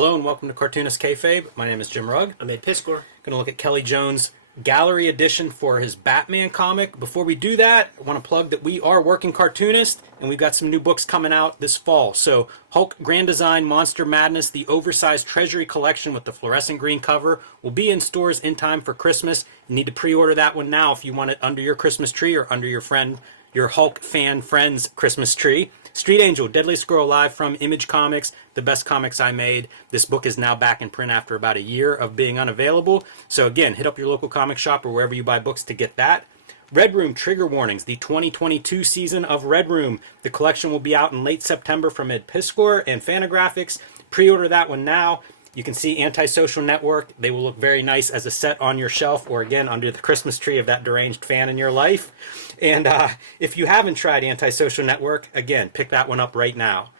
Hello and welcome to Cartoonist Kayfabe. My name is Jim Rugg. I'm Ed Piscor. Going to look at Kelley Jones' gallery edition for his Batman comic. Before we do that, I want to plug that we are working Cartoonist, and we've got some new books coming out this fall. So Hulk Grand Design Monster Madness, the oversized Treasury collection with the fluorescent green cover, will be in stores in time for Christmas. You need to pre-order that one now if you want it under your Christmas tree or under your Hulk fan friend's Christmas tree. Street Angel, Deadly Squirrel Live from Image Comics, the best comics I made. This book is now back in print after about a year of being unavailable. So again, hit up your local comic shop or wherever you buy books to get that. Red Room, Trigger Warnings, the 2022 season of Red Room. The collection will be out in late September from Ed Piscor and Fantagraphics. Pre-order that one now. You can see Antisocial Network. They will look very nice as a set on your shelf or, again, under the Christmas tree of that deranged fan in your life. And if you haven't tried Antisocial Network, again, pick that one up right now.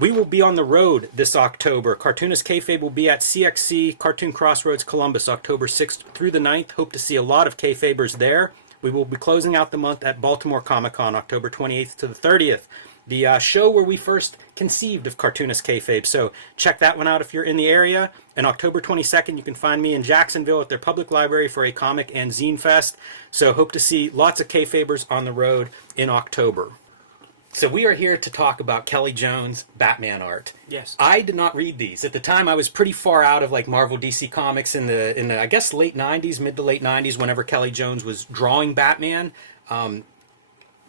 We will be on the road this October. Cartoonist Kayfabe will be at CXC Cartoon Crossroads Columbus, October 6th through the 9th. Hope to see a lot of Kayfabers there. We will be closing out the month at Baltimore Comic Con, October 28th to the 30th. The show where we first conceived of Cartoonist Kayfabe. So check that one out if you're in the area. And October 22nd, you can find me in Jacksonville at their public library for a comic and zine fest. So hope to see lots of Kayfabers on the road in October. So we are here to talk about Kelley Jones' Batman art. Yes. I did not read these. At the time, I was pretty far out of like Marvel DC Comics in the I guess late 90s, mid to late 90s, whenever Kelley Jones was drawing Batman.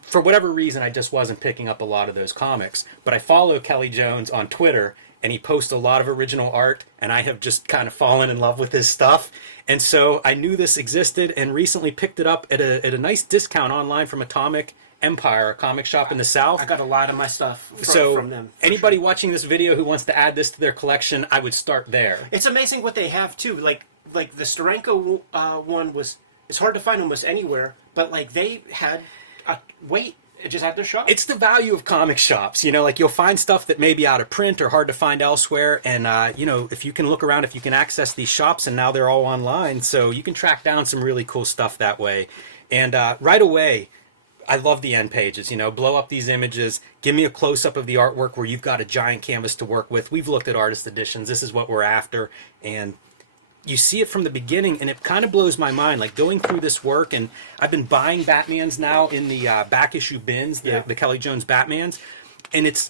For whatever reason, I just wasn't picking up a lot of those comics. But I follow Kelley Jones on Twitter, and he posts a lot of original art, and I have just kind of fallen in love with his stuff. And so I knew this existed and recently picked it up at a nice discount online from Atomic Empire, a comic shop in the South. I got a lot of my stuff from them. Anybody watching this video who wants to add this to their collection, I would start there. It's amazing what they have, too. Like the Steranko one was... It's hard to find almost anywhere, but like they had... Wait, it just at their shop. It's the value of comic shops. You know, like you'll find stuff that may be out of print or hard to find elsewhere. And, you know, if you can look around, if you can access these shops, and now they're all online. So you can track down some really cool stuff that way. And right away, I love the end pages, you know, blow up these images, give me a close-up of the artwork where you've got a giant canvas to work with. We've looked at artist editions. This is what we're after. And you see it from the beginning, and it kind of blows my mind, like going through this work, and I've been buying Batmans now in the back issue bins, the Kelley Jones Batmans, and it's,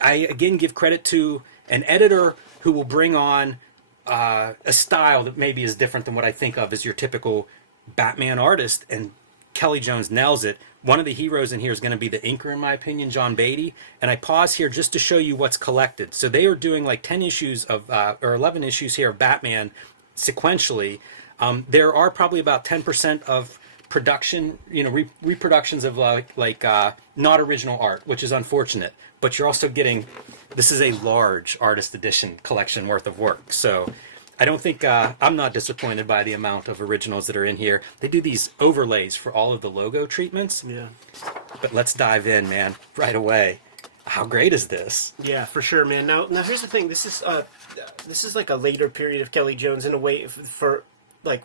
I again give credit to an editor who will bring on a style that maybe is different than what I think of as your typical Batman artist, and Kelley Jones nails it. One of the heroes in here is going to be the inker, in my opinion, John Beatty. And I pause here just to show you what's collected. So they are doing like 10 issues of, or 11 issues here of Batman sequentially. There are probably about 10% of production, you know, reproductions of like not original art, which is unfortunate. But you're also getting, this is a large artist edition collection worth of work. So I don't think, I'm not disappointed by the amount of originals that are in here. They do these overlays for all of the logo treatments. Yeah. But let's dive in, man, right away. How great is this? Yeah, for sure, man. Now here's the thing. This is like a later period of Kelley Jones in a way for like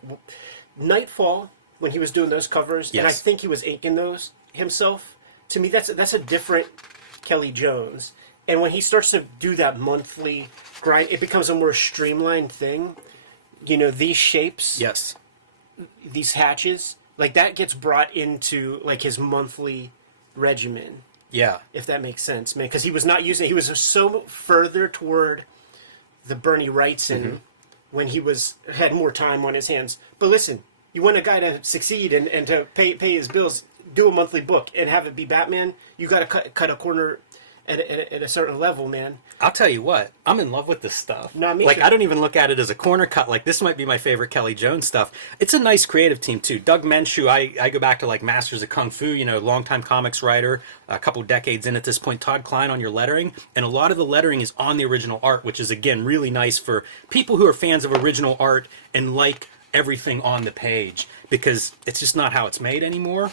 Nightfall when he was doing those covers, yes. And I think he was inking those himself. To me, that's a different Kelley Jones. And when he starts to do that monthly grind, it becomes a more streamlined thing. You know, these shapes, yes, these hatches, like that gets brought into like his monthly regimen. Yeah. If that makes sense, man. Because he was not using... He was so further toward the Bernie Wrightson when he had more time on his hands. But listen, you want a guy to succeed and to pay his bills, do a monthly book and have it be Batman, you got to cut a corner at a certain level, man. I'll tell you what, I'm in love with this stuff. No, me like, too. I don't even look at it as a corner cut. Like, this might be my favorite Kelley Jones stuff. It's a nice creative team, too. Doug Menshew, I go back to, like, Masters of Kung Fu, you know, longtime comics writer, a couple decades in at this point. Todd Klein on your lettering. And a lot of the lettering is on the original art, which is, again, really nice for people who are fans of original art and like everything on the page, because it's just not how it's made anymore.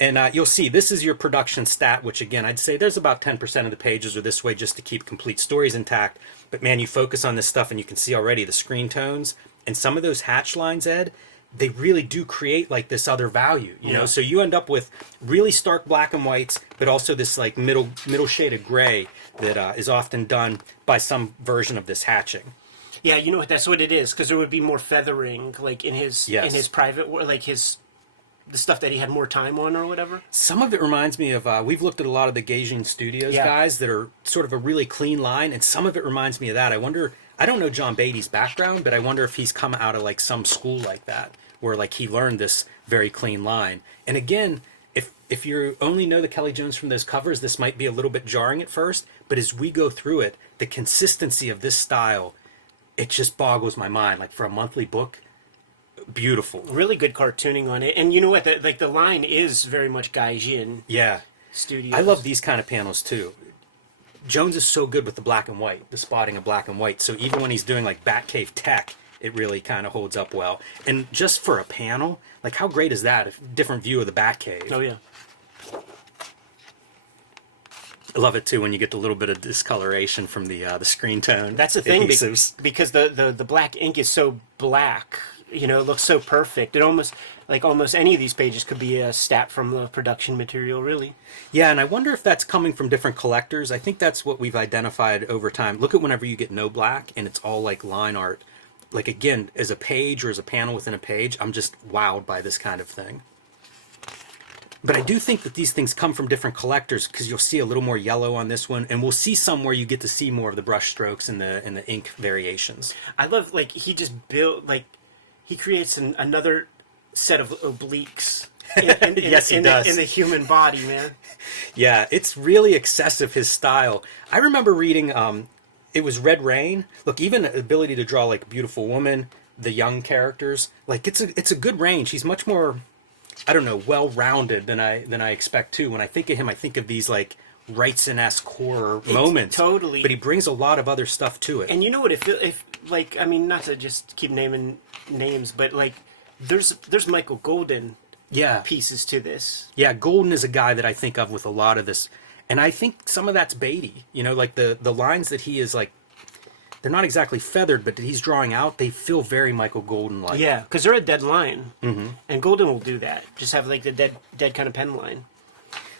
And you'll see, this is your production stat, which again, I'd say there's about 10% of the pages are this way just to keep complete stories intact. But man, you focus on this stuff and you can see already the screen tones and some of those hatch lines, Ed, they really do create like this other value, you know. So you end up with really stark black and whites, but also this like middle shade of gray that is often done by some version of this hatching. Yeah, you know what? That's what it is, because there would be more feathering, like in his private work, like the stuff that he had more time on or whatever. Some of it reminds me of we've looked at a lot of the Gaijin Studios guys that are sort of a really clean line, and some of it reminds me of that. I wonder. I don't know John Beatty's background, but I wonder if he's come out of like some school like that, where like he learned this very clean line. And again, if you only know the Kelley Jones from those covers, this might be a little bit jarring at first, but as we go through it, the consistency of this style, it just boggles my mind. Like for a monthly book, beautiful. Really good cartooning on it. And you know what? The line is very much Gaijin. Yeah. Studios. I love these kind of panels too. Jones is so good with the black and white, the spotting of black and white. So even when he's doing like Batcave tech, it really kind of holds up well. And just for a panel, like how great is that? A different view of the Batcave. Oh yeah. I love it too when you get the little bit of discoloration from the screen tone. That's the thing, adhesives. because the black ink is so black. You know, it looks so perfect. It almost any of these pages could be a stat from the production material, really. Yeah, and I wonder if that's coming from different collectors. I think that's what we've identified over time. Look at whenever you get no black and it's all like line art. Like again, as a page or as a panel within a page, I'm just wowed by this kind of thing. But I do think that these things come from different collectors, because you'll see a little more yellow on this one, and we'll see some where you get to see more of the brush strokes and the ink variations. I love, like, he just built, like, he creates another set of obliques Yes, he does. in the human body, man. Yeah, it's really excessive, his style. I remember reading, it was Red Rain. Look, even the ability to draw, like, a beautiful woman, the young characters, like, it's a good range. He's much more, I don't know, well-rounded than I expect, too. When I think of him, I think of these, like, Wrightson-esque horror moments. Totally. But he brings a lot of other stuff to it. And you know what, if like, I mean, not to just keep naming names, but, like, there's Michael Golden pieces to this. Yeah, Golden is a guy that I think of with a lot of this. And I think some of that's Beatty. You know, like the lines that he is, like, they're not exactly feathered, but that he's drawing out, they feel very Michael Golden-like. Yeah, because they're a dead line. Mm-hmm. And Golden will do that. Just have, like, the dead kind of pen line.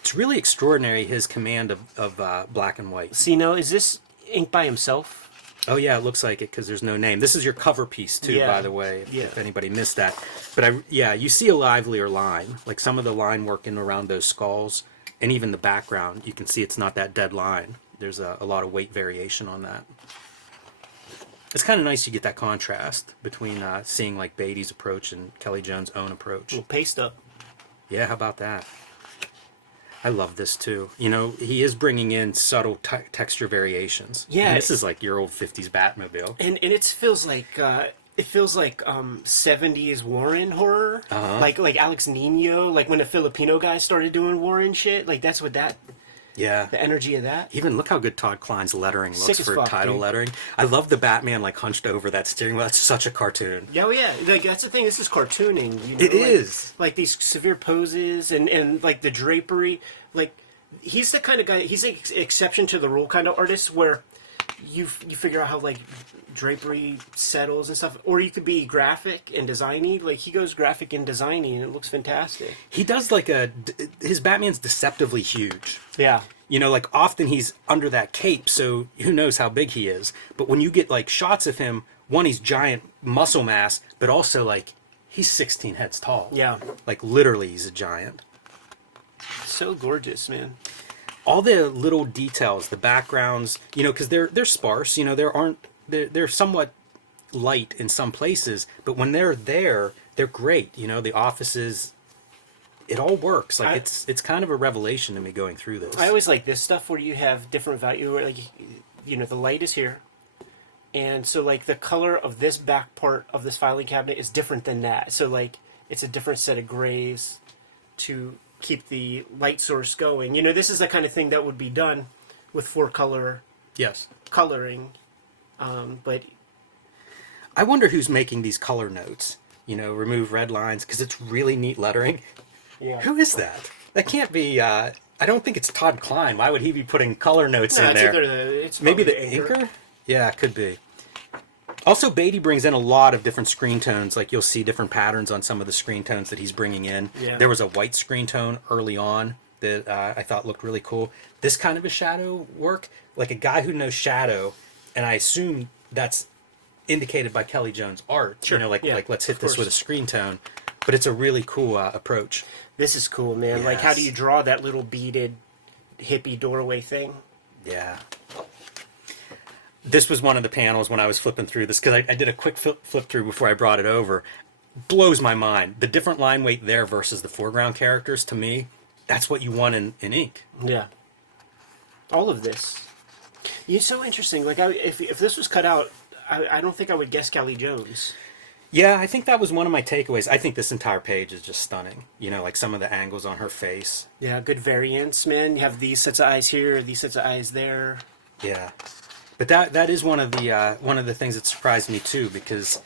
It's really extraordinary, his command of black and white. See, now, is this ink by himself? Oh, yeah, it looks like it, because there's no name. This is your cover piece, too, by the way, if anybody missed that. But, you see a livelier line. Like, some of the line work in around those skulls, and even the background, you can see it's not that dead line. There's a lot of weight variation on that. It's kind of nice you get that contrast between seeing, like, Beatty's approach and Kelley Jones' own approach. A little paste up. Yeah, how about that? I love this too. You know, he is bringing in subtle texture variations. Yeah, and this is like your old '50s Batmobile. And it feels like 70s Warren horror, like Alex Nino, like when the Filipino guys started doing Warren shit. Like that's what the energy of that. Even look how good Todd Klein's lettering looks Sick as for fuck, title dude. lettering. I love the Batman like hunched over that steering wheel. That's such a cartoon. Yeah, well, yeah. Like that's the thing. This is cartooning. You know? It is. Like these severe poses and like the drapery. Like he's the kind of guy. He's an exception to the rule kind of artist where you figure out how like drapery settles and stuff, or you could be graphic and designy. Like he goes graphic and designy, and it looks fantastic. He does like his Batman's deceptively huge. Yeah. You know, like often he's under that cape, so who knows how big he is. But when you get like shots of him, one, he's giant muscle mass, but also like he's 16 heads tall. Yeah. Like literally he's a giant. So gorgeous, man. All the little details, the backgrounds, you know, because they're sparse, you know, they're somewhat light in some places, but when they're there, they're great. You know, the offices, it all works. Like it's kind of a revelation to me going through this. I always like this stuff where you have different value. Where like, you know, the light is here, and so like the color of this back part of this filing cabinet is different than that. So like it's a different set of grays to keep the light source going. You know, this is the kind of thing that would be done with 4-color coloring. But I wonder who's making these color notes. You know, remove red lines because it's really neat lettering. Yeah. Who is that? That can't be. I don't think it's Todd Klein. Why would he be putting color notes in there? It's Maybe the probably inker? Yeah, it could be. Also, Beatty brings in a lot of different screen tones. Like, you'll see different patterns on some of the screen tones that he's bringing in. Yeah. There was a white screen tone early on that I thought looked really cool. This kind of a shadow work, like a guy who knows shadow, and I assume that's indicated by Kelley Jones' art. Sure. Like let's hit Of this course. with a screen tone. But it's a really cool approach. This is cool, man. Like, how do Yes. you draw that little beaded hippie doorway thing? Yeah. This was one of the panels when I was flipping through this, because I did a quick flip through before I brought it over. Blows my mind. The different line weight there versus the foreground characters, to me, that's what you want in ink. Yeah. All of this. It's so interesting. Like, if this was cut out, I don't think I would guess Kelley Jones. Yeah, I think that was one of my takeaways. I think this entire page is just stunning. You know, like some of the angles on her face. Yeah, good variance, man. You have these sets of eyes here, these sets of eyes there. Yeah. But that is one of the things that surprised me too, because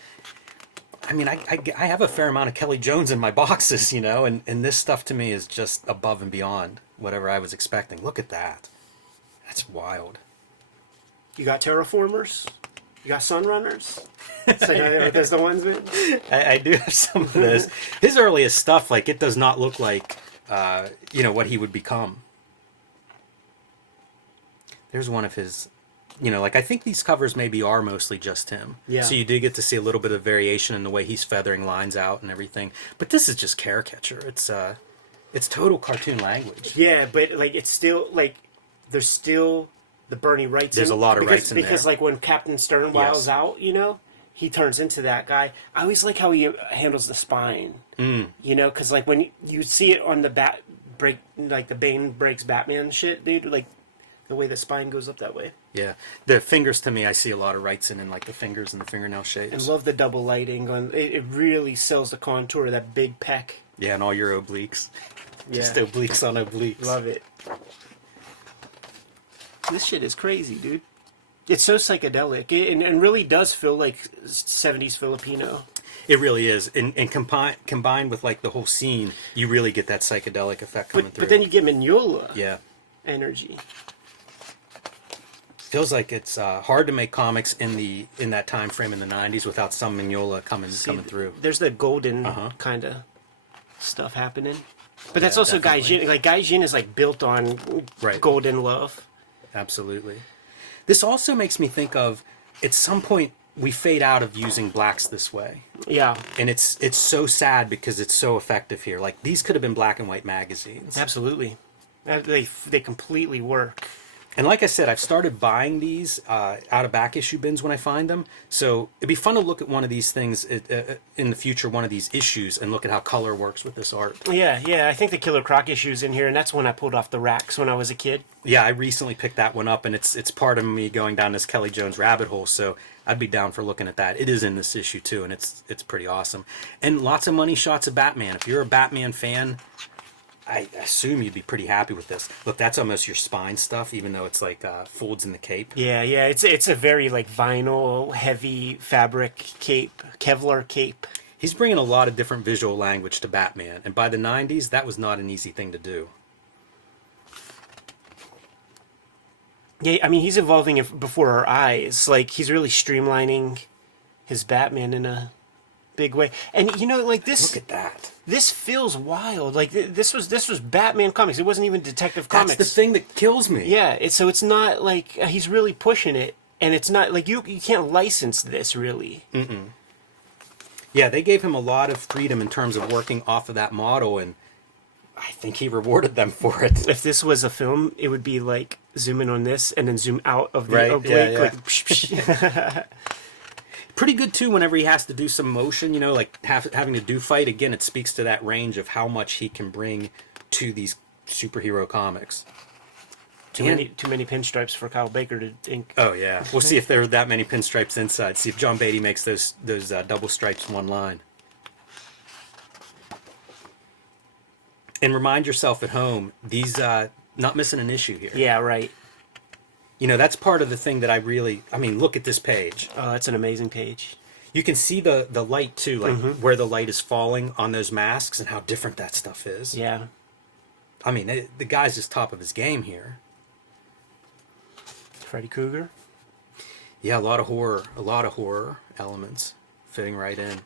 I mean, I have a fair amount of Kelley Jones in my boxes, you know, and this stuff to me is just above and beyond whatever I was expecting. Look at that. That's wild. You got terraformers. You got sunrunners. It's like, that's the ones, man. I do have some of this. His earliest stuff, like, it does not look like, you know, what he would become. There's one of his, you know, like, I think these covers maybe are mostly just him. Yeah. So you do get to see a little bit of variation in the way he's feathering lines out and everything. But this is just caricature. It's total cartoon language. Yeah, but like it's still like there's still the Bernie Wrights. There's a lot of Wrights in there. Because like when Captain Stern wiles out, you know, he turns into that guy. I always like how he handles the spine. You know, because like when you see it on the like the Bane breaks Batman shit, dude, like the way the spine goes up that way. Yeah. The fingers, to me, I see a lot of Wrights in like the fingers and the fingernail shapes. And love the double lighting on it. It really sells the contour of that big pec. Yeah, and all your obliques. Yeah. Just obliques on obliques. Love it. This shit is crazy, dude. It's so psychedelic. And really does feel like 70s Filipino. It really is. And combined with like the whole scene, you really get that psychedelic effect coming through. But then you get Mignola yeah. energy. Feels like it's hard to make comics in that time frame in the 90s without some Mignola coming through. There's the golden kind of stuff happening. But that's Yeah, also definitely. Gaijin. Like Gaijin is like built on Right. golden love. Absolutely. This also makes me think of, at some point, we fade out of using blacks this way. Yeah, And it's so sad because it's so effective here. Like, these could have been black and white magazines. absolutely. They completely work. And like I said, I've started buying these out of back issue bins when I find them. So it'd be fun to look at one of these things in the future, one of these issues, and look at how color works with this art. Yeah. I think the Killer Croc issue's in here, and that's one I pulled off the racks when I was a kid. Yeah, I recently picked that one up, and it's part of me going down this Kelley Jones rabbit hole. So I'd be down for looking at that. It is in this issue too, and it's pretty awesome. And lots of money shots of Batman. If you're a Batman fan, I assume you'd be pretty happy with this. Look, that's almost your spine stuff, even though it's like folds in the cape. Yeah. It's a very like vinyl heavy fabric cape, Kevlar cape. He's bringing a lot of different visual language to Batman, and by the 90s, that was not an easy thing to do. Yeah, I mean he's evolving before our eyes. Like he's really streamlining his Batman in a big way. And you know, like this. Look at that. This feels wild. Like this was Batman Comics. It wasn't even Detective Comics. That's the thing that kills me. Yeah, so it's not like he's really pushing it, and it's not like you can't license this really. Yeah, they gave him a lot of freedom in terms of working off of that model, and I think he rewarded them for it. If this was a film, it would be like zoom in on this and then zoom out of the Right, oblique. yeah. Like, psh, psh. Pretty good too whenever he has to do some motion, you know, like having to do fight. Again, it speaks to that range of how much he can bring to these superhero comics. Too many pinstripes for Kyle Baker to ink. Oh yeah, we'll see if there are that many pinstripes inside. See if John Beatty makes those double stripes one line. And remind yourself at home, these not missing an issue here. Yeah, right. You know, that's part of the thing that I mean, look at this page. Oh, that's an amazing page. You can see the light too, like where the light is falling on those masks and how different that stuff is. Yeah. I mean, the guy's just top of his game here. Freddy Krueger. Yeah, a lot of horror elements fitting right in.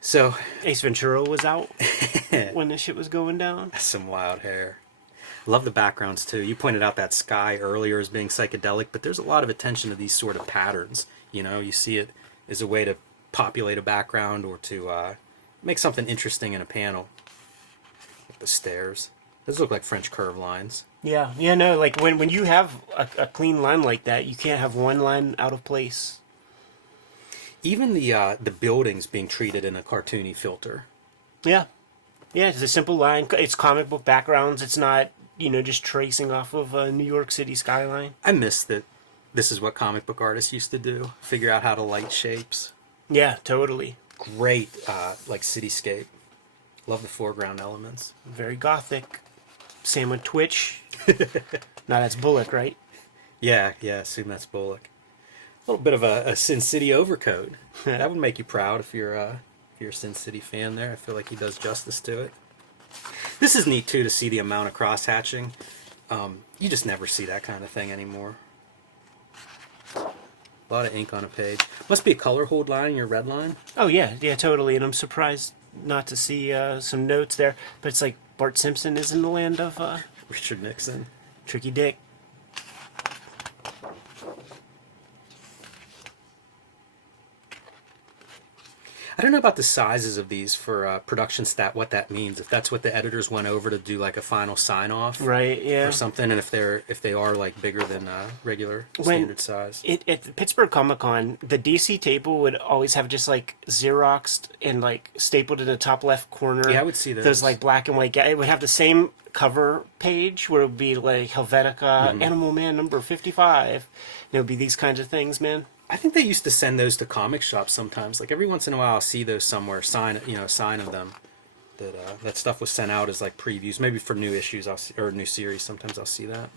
So, Ace Ventura was out when this shit was going down. some wild hair. Love the backgrounds too. You pointed out that sky earlier as being psychedelic, but there's a lot of attention to these sort of patterns. You know, you see it as a way to populate a background or to make something interesting in a panel. Like the stairs. Those look like French curve lines. Yeah, no, like when you have a clean line like that, you can't have one line out of place. Even the buildings being treated in a cartoony filter. Yeah, it's a simple line. It's comic book backgrounds. It's not, just tracing off of a New York City skyline. I miss that. This is what comic book artists used to do. Figure out how to light shapes. Yeah, totally. Great, like cityscape. Love the foreground elements. Very gothic. Same with Twitch. Now that's Bullock, right? Yeah, assume that's Bullock. A little bit of a Sin City overcoat. That would make you proud if you're a Sin City fan there. I feel like he does justice to it. This is neat, too, to see the amount of cross-hatching. You just never see that kind of thing anymore. A lot of ink on a page. Must be a color hold line in your red line. Oh, yeah, totally. And I'm surprised not to see some notes there. But it's like Bart Simpson is in the land of Richard Nixon. Tricky Dick. I don't know about the sizes of these for production stat, what that means. If that's what the editors went over to do like a final sign-off. Right, yeah. Or something, and if they are like bigger than regular standard size. At the Pittsburgh Comic Con, the DC table would always have just like Xeroxed and like stapled in the top left corner. Yeah, I would see those. Those like black and white. It would have the same cover page where it would be like Helvetica, Animal Man number 55. And it would be these kinds of things, man. I think they used to send those to comic shops sometimes. Like every once in a while, I'll see those somewhere. Sign of them. That stuff was sent out as like previews, maybe for new issues or new series. Sometimes I'll see that.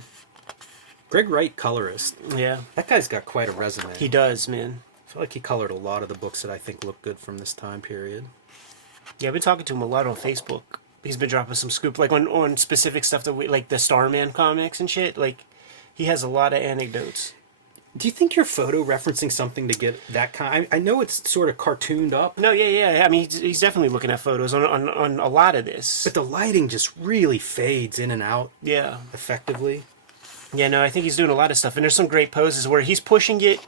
Greg Wright, colorist. Yeah, That guy's got quite a resume. he does, man. I feel like he colored a lot of the books that I think look good from this time period. Yeah, I've been talking to him a lot on Facebook. He's been dropping some scoop, like on specific stuff that like the Starman comics and shit. Like, he has a lot of anecdotes. Do you think you're photo referencing something to get that kind? I know it's sort of cartooned up. No, yeah. I mean, he's definitely looking at photos on a lot of this. But the lighting just really fades in and out Yeah. effectively. Yeah, no, I think he's doing a lot of stuff. And there's some great poses where he's pushing it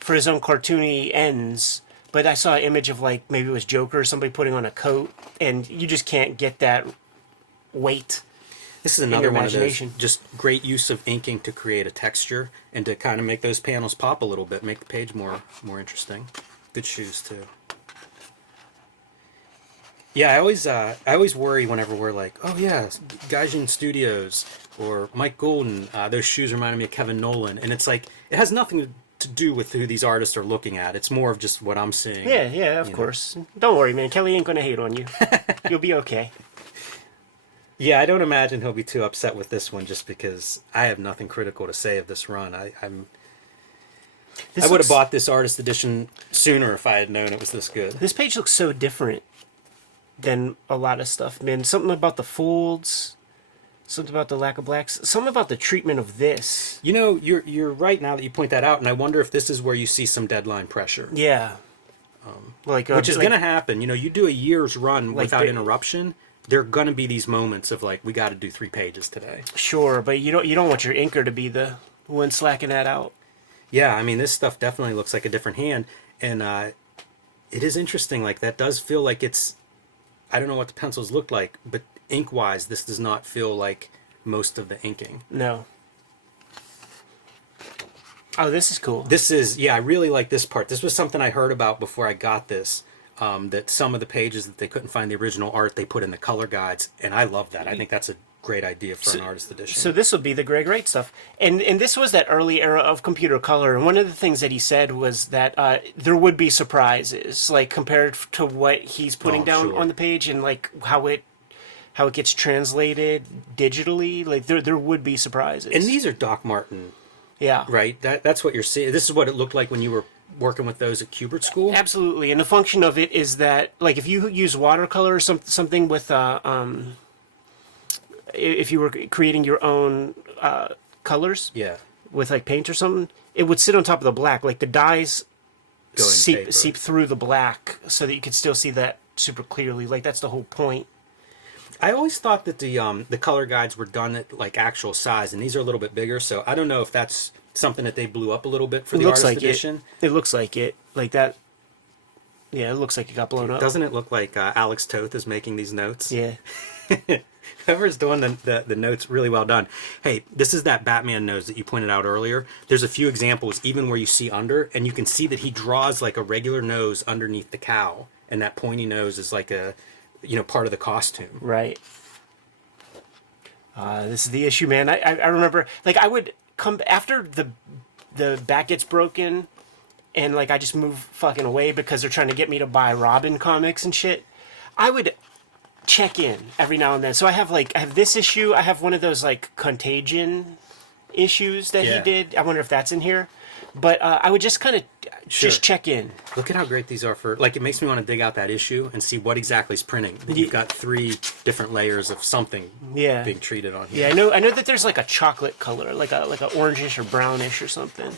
for his own cartoony ends. But I saw an image of, like, maybe it was Joker or somebody putting on a coat. And you just can't get that weight. This is another one of those imagination. just great use of inking to create a texture and to kind of make those panels pop a little bit, make the page more interesting. Good shoes too. Yeah, I always worry whenever we're like, oh yeah, Gaijin Studios or Mike Golden. Those shoes reminded me of Kevin Nolan, and it's like it has nothing to do with who these artists are looking at. It's more of just what I'm seeing. Yeah, of course. Don't worry, man. Kelley ain't gonna hate on you. You'll be okay. Yeah, I don't imagine he'll be too upset with this one just because I have nothing critical to say of this run. I would have bought this artist edition sooner if I had known it was this good. This page looks so different than a lot of stuff, man. Something about the folds, something about the lack of blacks, something about the treatment of this. You know, you're right now that you point that out, and I wonder if this is where you see some deadline pressure. Yeah. Which is going to happen. You know, you do a year's run Like without the- interruption, there are going to be these moments of like, we got to do 3 pages today. Sure, but you don't want your inker to be the one slacking that out. Yeah, I mean, this stuff definitely looks like a different hand, and it is interesting. Like, that does feel like it's, I don't know what the pencils look like, but ink-wise, this does not feel like most of the inking. No. Oh, this is cool. This is, yeah, I really like this part. This was something I heard about before I got this, that some of the pages that they couldn't find the original art, they put in the color guides, and I love that. I think that's a great idea for an artist edition. So this will be the Greg Wright stuff. And this was that early era of computer color. And one of the things that he said was that there would be surprises, like compared to what he's putting down on the page and like how it gets translated digitally. Like there would be surprises. And these are Doc Martin, yeah, right? That's what you're seeing. This is what it looked like when you were working with those at Kubert School. Absolutely. And the function of it is that, like, if you use watercolor or something with if you were creating your own colors Yeah. with like paint or something, it would sit on top of the black. Like the dyes Go in paper. seep through the black so that you could still see that super clearly. Like that's the whole point. I always thought that the color guides were done at like actual size, and these are a little bit bigger. So I don't know if that's something that they blew up a little bit for It the looks artist like edition. it looks like it. Like that. Yeah, it looks like it got blown up. Doesn't it look like Alex Toth is making these notes? Yeah. Whoever's doing the notes, really well done. Hey, this is that Batman nose that you pointed out earlier. There's a few examples even where you see under, and you can see that he draws like a regular nose underneath the cowl, and that pointy nose is like a, part of the costume. Right. This is the issue, man. I remember, like, I would come after the back gets broken, and like I just move fucking away because they're trying to get me to buy Robin comics and shit. I would check in every now and then. So I have this issue. I have one of those like Contagion issues that he did. I wonder if that's in here. But I would just kind of just check in. Look at how great these are for, like, it makes me want to dig out that issue and see what exactly is printing. You've got 3 different layers of something being treated on here. Yeah, I know that there's like a chocolate color, like a orangish or brownish or something.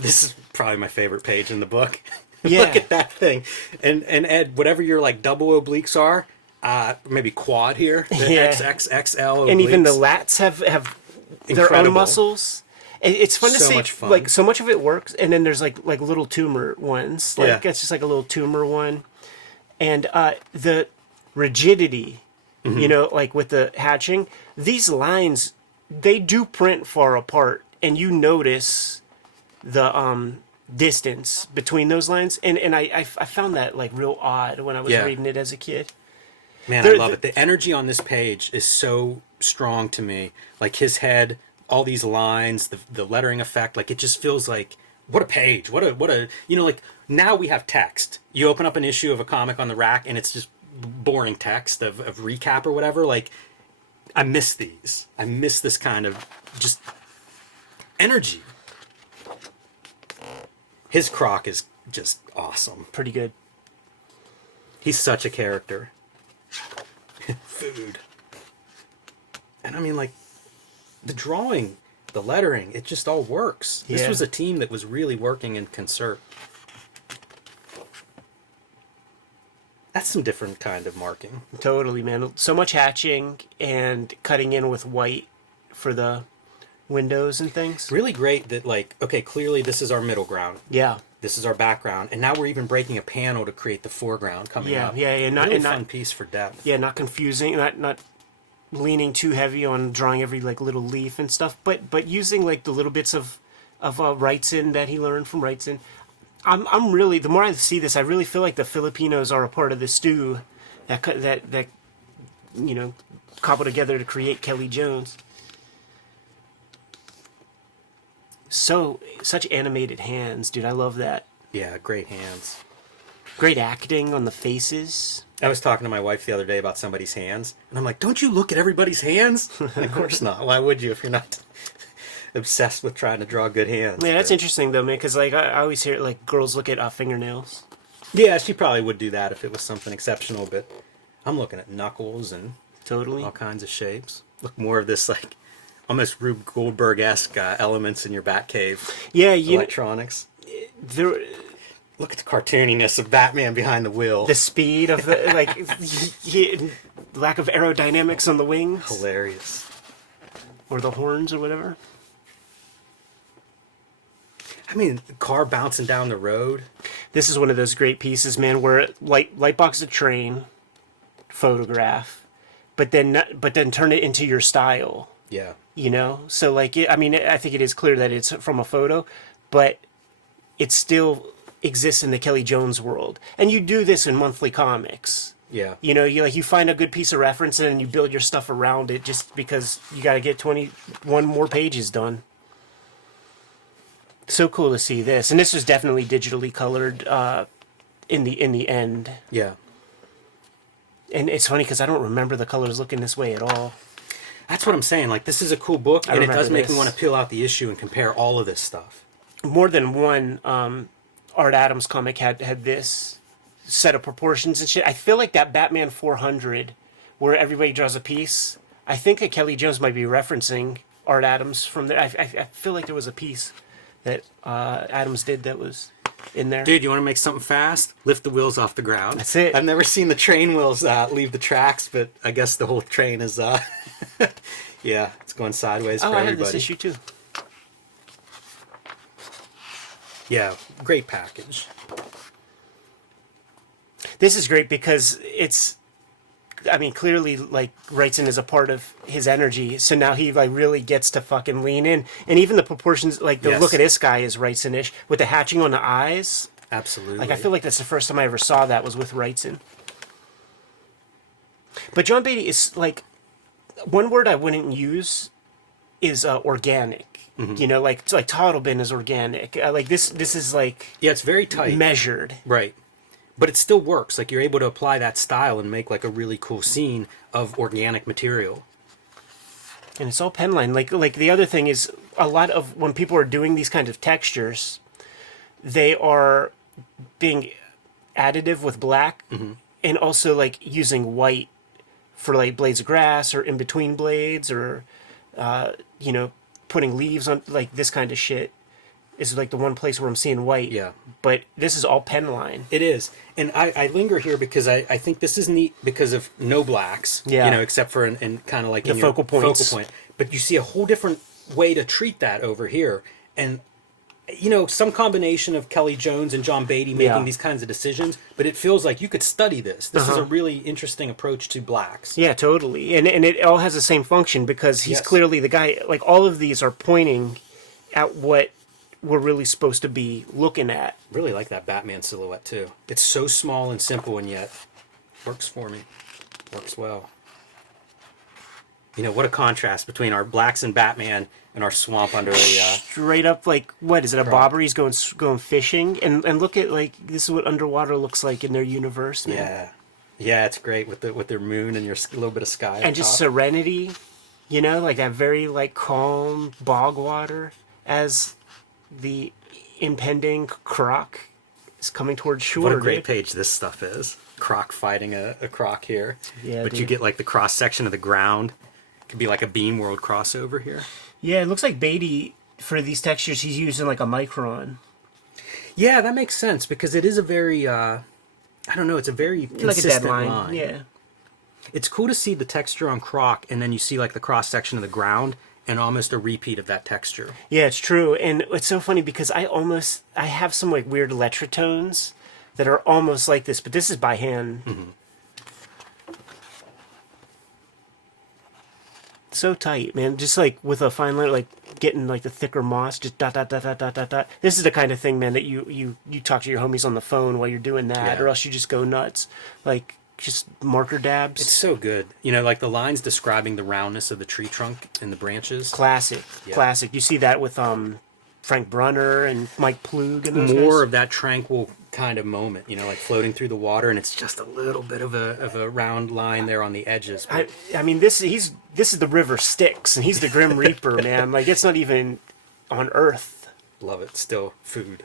This is probably my favorite page in the book. Yeah. Look at that thing. And Ed, whatever your like double obliques are, maybe quad here, the XXXL obliques. And even the lats have their own muscles. It's fun to So see, much fun. like so much of it works, and then there's like little tumor ones. Like it's just like a little tumor one, and the rigidity, like with the hatching, these lines they do print far apart, and you notice the distance between those lines, and I found that like real odd when I was reading it as a kid. Man, I love it. The energy on this page is so strong to me. Like his head, all these lines, the lettering effect, like it just feels like, what a page. What a like now we have text. You open up an issue of a comic on the rack and it's just boring text of recap or whatever. Like, I miss these. I miss this kind of just energy. His Croc is just awesome. Pretty good. He's such a character. Food. And I mean, like, the drawing, the lettering, it just all works. Yeah. This was a team that was really working in concert. That's some different kind of marking. Totally, man. So much hatching and cutting in with white for the windows and things. Really great that, like, okay, clearly this is our middle ground. Yeah. This is our background, and now we're even breaking a panel to create the foreground coming up. Yeah. Really fun piece for depth. Yeah, not confusing, not leaning too heavy on drawing every like little leaf and stuff, but using like the little bits of Wrightson that he learned from Wrightson. I'm really, the more I see this, I really feel like the Filipinos are a part of the stew that cobble together to create Kelley Jones. Such animated hands, dude. I love that. Yeah, great hands. Great acting on the faces. I was talking to my wife the other day about somebody's hands, and I'm like, don't you look at everybody's hands? And of course not. Why would you if you're not obsessed with trying to draw good hands? Yeah, that's interesting, though, man, because like, I always hear like girls look at fingernails. Yeah, she probably would do that if it was something exceptional, but I'm looking at knuckles and all kinds of shapes. Look, more of this like almost Rube Goldberg-esque elements in your Batcave. Yeah, electronics. Look at the cartooniness of Batman behind the wheel. The speed of the lack of aerodynamics on the wings. Hilarious. Or the horns or whatever. I mean, the car bouncing down the road. This is one of those great pieces, man, where lightbox a train photograph, but then turn it into your style. Yeah. So like, I think it is clear that it's from a photo, but it still exists in the Kelley Jones world. And you do this in monthly comics. Yeah. You find a good piece of reference and you build your stuff around it just because you got to get 21 more pages done. So cool to see this. And this was definitely digitally colored in the end. Yeah. And it's funny because I don't remember the colors looking this way at all. That's what I'm saying. Like, this is a cool book, and it does make me want to peel out the issue and compare all of this stuff. More than one Art Adams comic had this set of proportions and shit. I feel like that Batman 400, where everybody draws a piece, I think that Kelley Jones might be referencing Art Adams from there. I feel like there was a piece that Adams did that was in there. Dude, you want to make something fast? Lift the wheels off the ground. That's it. I've never seen the train wheels leave the tracks, but I guess the whole train is, yeah, it's going sideways for I everybody. had this issue too. Yeah, great package. This is great because it's, I mean, clearly, like, Wrightson is a part of his energy, so now he, like, really gets to fucking lean in. And even the proportions, like, the look of this guy is Wrightson-ish, with the hatching on the eyes. Absolutely. Like, I feel like that's the first time I ever saw that was with Wrightson. But John Beatty is, like, one word I wouldn't use is organic. Mm-hmm. You know, like, it's like Toddlebin is organic. Like, this is, like... Yeah, it's very tight. Measured. Right. But it still works. Like, you're able to apply that style and make, like, a really cool scene of organic material. And it's all pen line. Like the other thing is, a lot of when people are doing these kinds of textures, they are being additive with black, and also, like, using white for, like, blades of grass or in between blades, or you know, putting leaves on, like, this kind of shit is, like, the one place where I'm seeing white. Yeah. But this is all pen line. It is. And I linger here because I think this is neat because of no blacks. Yeah. You know, except for in kind of like The in your focal points. focal point. But you see a whole different way to treat that over here. And, you know, some combination of Kelley Jones and John Beatty making these kinds of decisions, but it feels like you could study this. This is a really interesting approach to blacks. Yeah, totally. And it all has the same function because he's clearly the guy, like, all of these are pointing at what we're really supposed to be looking at. Really like that Batman silhouette too. It's so small and simple and yet works for me. Works well. You know, what a contrast between our blacks and Batman and our swamp under a... Straight up, like, what is it, a bobber? He's going fishing? And look at, like, this is what underwater looks like in their universe, man. Yeah. Yeah, it's great with their moon and your little bit of sky. And just serenity, you know, like that very, like, calm bog water as the impending croc is coming towards shore. What a great page this stuff is. Croc fighting a croc here. Yeah, but dude. you get, like, the cross section of the ground. It could be like a Beam World crossover here. Yeah, it looks like Beatty, for these textures, he's using, like, a micron. Yeah, that makes sense because it is a very, I don't know, it's a very consistent like a dead line. Yeah. It's cool to see the texture on croc and then you see, like, the cross section of the ground and almost a repeat of that texture. Yeah, it's true. And it's so funny because I have some, like, weird electrotones that are almost like this, but this is by hand. Mm-hmm. So tight, man. Just, like, with a fine line, like, getting, like, the thicker moss, just dot, dot, dot, dot, dot, dot, dot. This is the kind of thing, man, that you talk to your homies on the phone while you're doing that, or else you just go nuts. Like, just marker dabs. It's so good. You know, like the lines describing the roundness of the tree trunk and the branches. Classic. Yeah. Classic. You see that with Frank Brunner and Mike Plug and those More guys. of that tranquil kind of moment, you know, like floating through the water, and it's just a little bit of a round line there on the edges. But... I mean, this is the river Styx, and he's the Grim Reaper, man. Like, it's not even on Earth. Love it. Still food.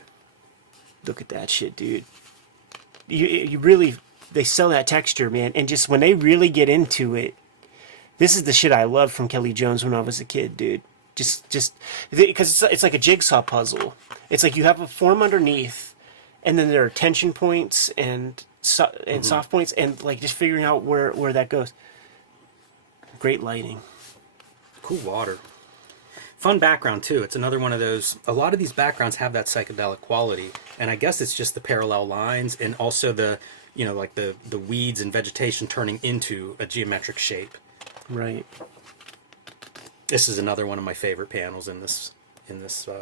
Look at that shit, dude. You really, they sell that texture, man, and just when they really get into it, this is the shit I loved from Kelley Jones when I was a kid, dude. Just because it's like a jigsaw puzzle. It's like you have a form underneath, and then there are tension points and soft points, and, like, just figuring out where that goes. Great lighting. Cool water. Fun background too. It's another one of those. A lot of these backgrounds have that psychedelic quality, and I guess it's just the parallel lines and also the, you know, like the weeds and vegetation turning into a geometric shape. Right. This is another one of my favorite panels in this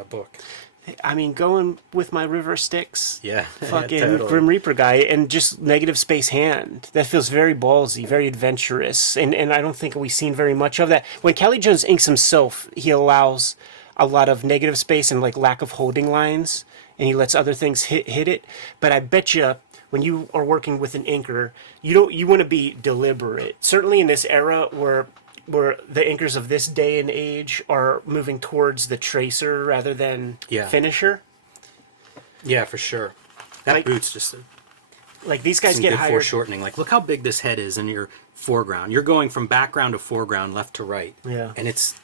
book. I mean, going with my river Styx. Yeah. Fucking Totally. Grim Reaper guy, and just negative space hand. That feels very ballsy, very adventurous, and I don't think we've seen very much of that. When Kelley Jones inks himself, he allows a lot of negative space and, like, lack of holding lines, and he lets other things hit it. But I bet you, when you are working with an inker, you want to be deliberate. Certainly in this era where the inkers of this day and age are moving towards the tracer rather than finisher. Yeah, for sure. That Like, boot's just Like these guys Some get good hired. foreshortening. Like, look how big this head is in your foreground. You're going from background to foreground, left to right. Yeah. And it's